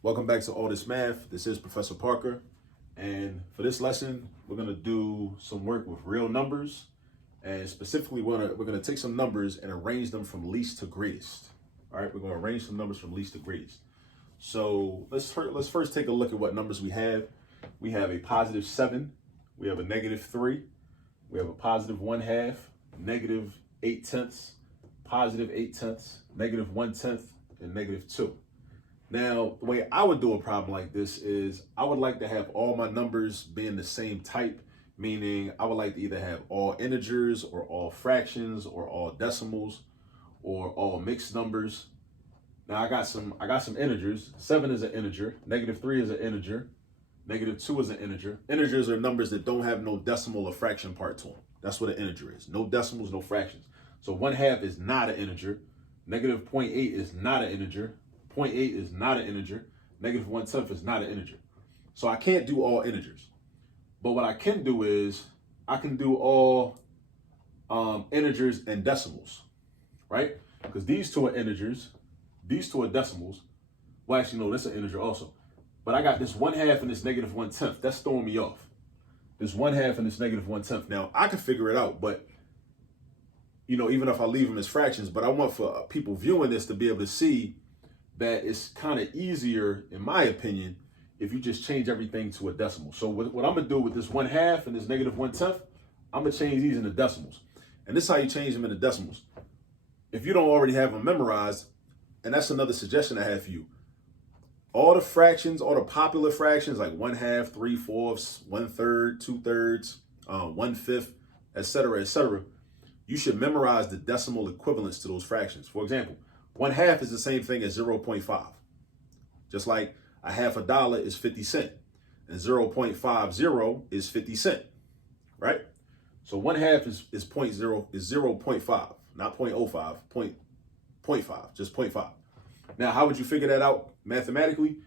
Welcome back to All This Math. This is Professor Parker. And for this lesson, we're going to do some work with real numbers. And specifically, we're going to take some numbers and arrange them from least to greatest. All right, we're going to arrange some numbers from least to greatest. So let's first take a look at what numbers we have. We have a positive 7. We have a negative 3. We have a positive 1/2, negative 8/10, positive 8/10, negative 1/10, and negative 2. Now, the way I would do a problem like this is I would like to have all my numbers being the same type, meaning I would like to either have all integers or all fractions or all decimals or all mixed numbers. Now I got some integers. 7 is an integer, negative 3 is an integer, negative 2 is an integer. Integers are numbers that don't have no decimal or fraction part to them. That's what an integer is. No decimals, no fractions. So 1/2 is not an integer. Negative 0.8 is not an integer. 0.8 is not an integer. Negative 1/10 is not an integer. So I can't do all integers. But what I can do is I can do all integers and decimals, right? Because these two are integers, these two are decimals. Well, actually, no, this is an integer also. But I got this 1/2 and this negative 1/10. That's throwing me off. This 1/2 and this negative 1/10. Now, I can figure it out, but even if I leave them as fractions, but I want for people viewing this to be able to see that it's kind of easier, in my opinion, if you just change everything to a decimal. So what I'm gonna do with this 1/2 and this negative 1/10, I'm gonna change these into decimals. And this is how you change them into decimals. If you don't already have them memorized, and that's another suggestion I have for you, all the fractions, all the popular fractions like 1/2, 3/4, 1/3, 2/3, 1/5, etc., you should memorize the decimal equivalents to those fractions. For example, 1/2 is the same thing as 0.5. Just like a $0.50 is 50 cents and 0.50 is 50 cents, right? So 1/2 is 0.5, not 0.05, 0.5, just 0.5. Now, how would you figure that out mathematically?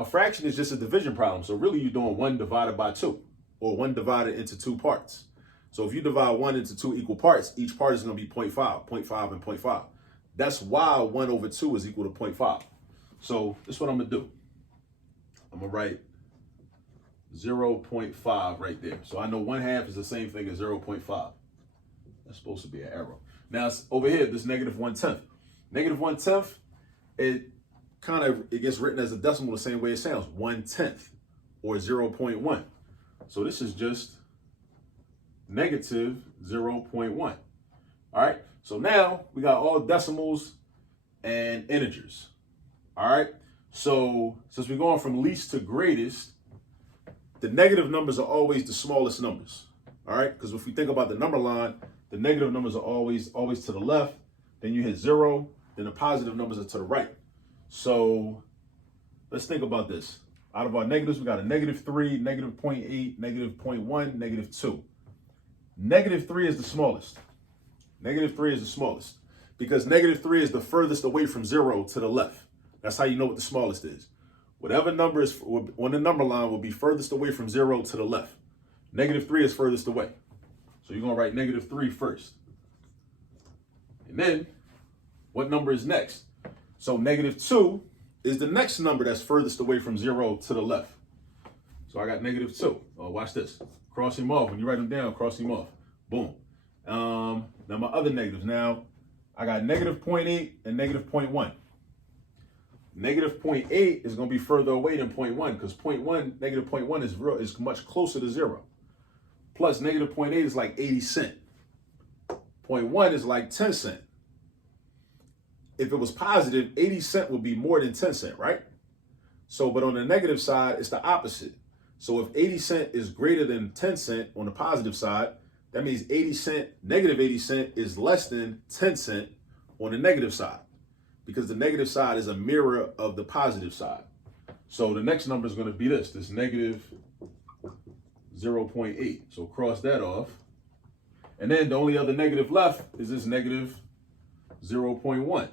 A fraction is just a division problem. So really you're doing 1 divided by 2 or 1 divided into 2 parts. So if you divide 1 into 2 equal parts, each part is going to be 0.5, 0.5, and 0.5. That's why 1/2 is equal to 0.5. So this is what I'm going to do. I'm going to write 0.5 right there. So I know 1/2 is the same thing as 0.5. That's supposed to be an arrow. Now over here, this negative 1/10. Negative 1/10, it gets written as a decimal the same way it sounds, 1/10 or 0.1. So this is just negative 0.1. All right. So now we got all decimals and integers. All right. So since we're going from least to greatest, the negative numbers are always the smallest numbers. All right. Because if we think about the number line, the negative numbers are always to the left. Then you hit 0. Then the positive numbers are to the right. So let's think about this. Out of our negatives, we got a negative 3, negative 0.8, negative 0.1, negative 2. Negative 3 is the smallest. Negative 3 is the smallest because negative 3 is the furthest away from 0 to the left. That's how you know what the smallest is. Whatever number is on the number line will be furthest away from 0 to the left. Negative 3 is furthest away. So you're going to write negative 3 first. And then what number is next? So negative 2 is the next number that's furthest away from 0 to the left. So I got negative 2. Oh, watch this. Cross him off. When you write them down, cross him off. Boom. Now my other negatives. Now I got negative 0.8 and negative 0.1. Negative 0.8 is going to be further away than 0.1 because negative 0.1 is much closer to 0. Plus negative 0.8 is like 80 cents. 0.1 is like 10 cents. If it was positive, 80 cents would be more than 10 cents, right? So, but on the negative side, it's the opposite. So if 80 cents is greater than 10 cents on the positive side, that means negative 80 cents is less than 10 cents on the negative side because the negative side is a mirror of the positive side. So the next number is going to be this negative 0.8. So cross that off. And then the only other negative left is this negative 0.1.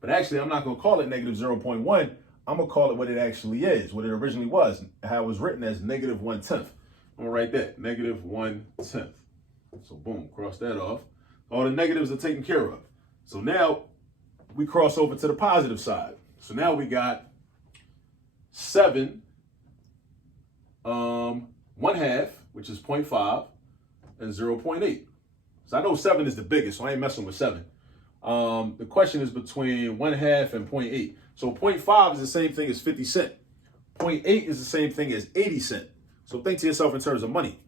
But actually, I'm not going to call it negative 0.1. I'm going to call it what it actually is, what it originally was, how it was written as negative 1/10. I'm going to write that, negative 1/10. So boom, cross that off. All the negatives are taken care of. So now we cross over to the positive side. So now we got 7, 1/2, which is 0.5, and 0.8. So I know 7 is the biggest, so I ain't messing with 7. The question is between 1/2 and 0.8. So 0.5 is the same thing as 50 cents. 0.8 is the same thing as 80 cents. So think to yourself in terms of money.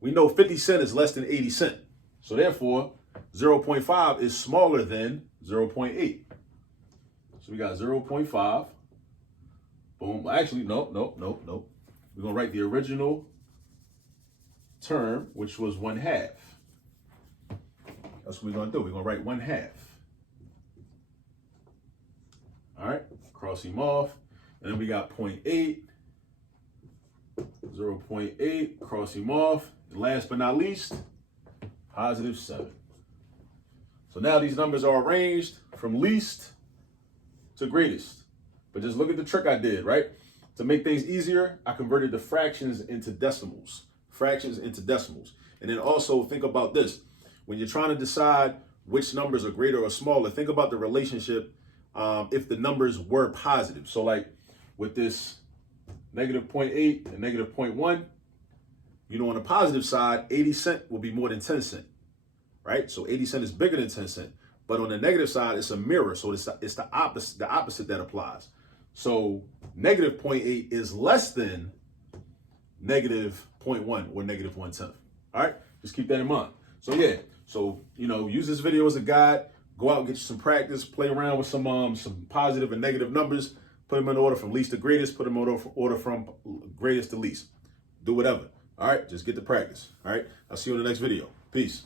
We know 50 cents is less than 80 cents. So therefore, 0.5 is smaller than 0.8. So we got 0.5. Boom. Actually, no. We're going to write the original term, which was 1/2. That's what we're going to do. We're going to write 1/2. All right. Cross him off. And then we got 0.8. 0.8. Cross him off. And last but not least, +7. So now these numbers are arranged from least to greatest. But just look at the trick I did, right? To make things easier, I converted the fractions into decimals. Fractions into decimals. And then also think about this. When you're trying to decide which numbers are greater or smaller, think about the relationship if the numbers were positive. So like with this -0.8 and -0.1, you know, on the positive side, 80 cents will be more than 10 cents, right? So 80 cents is bigger than 10 cents. But on the negative side, it's a mirror. So it's the opposite that applies. So -0.8 is less than -0.1 or -1/10. All right, just keep that in mind. So yeah, so use this video as a guide. Go out and get you some practice. Play around with some positive and negative numbers. Put them in order from least to greatest. Put them in order from greatest to least. Do whatever. All right, just get the practice. All right, I'll see you in the next video. Peace.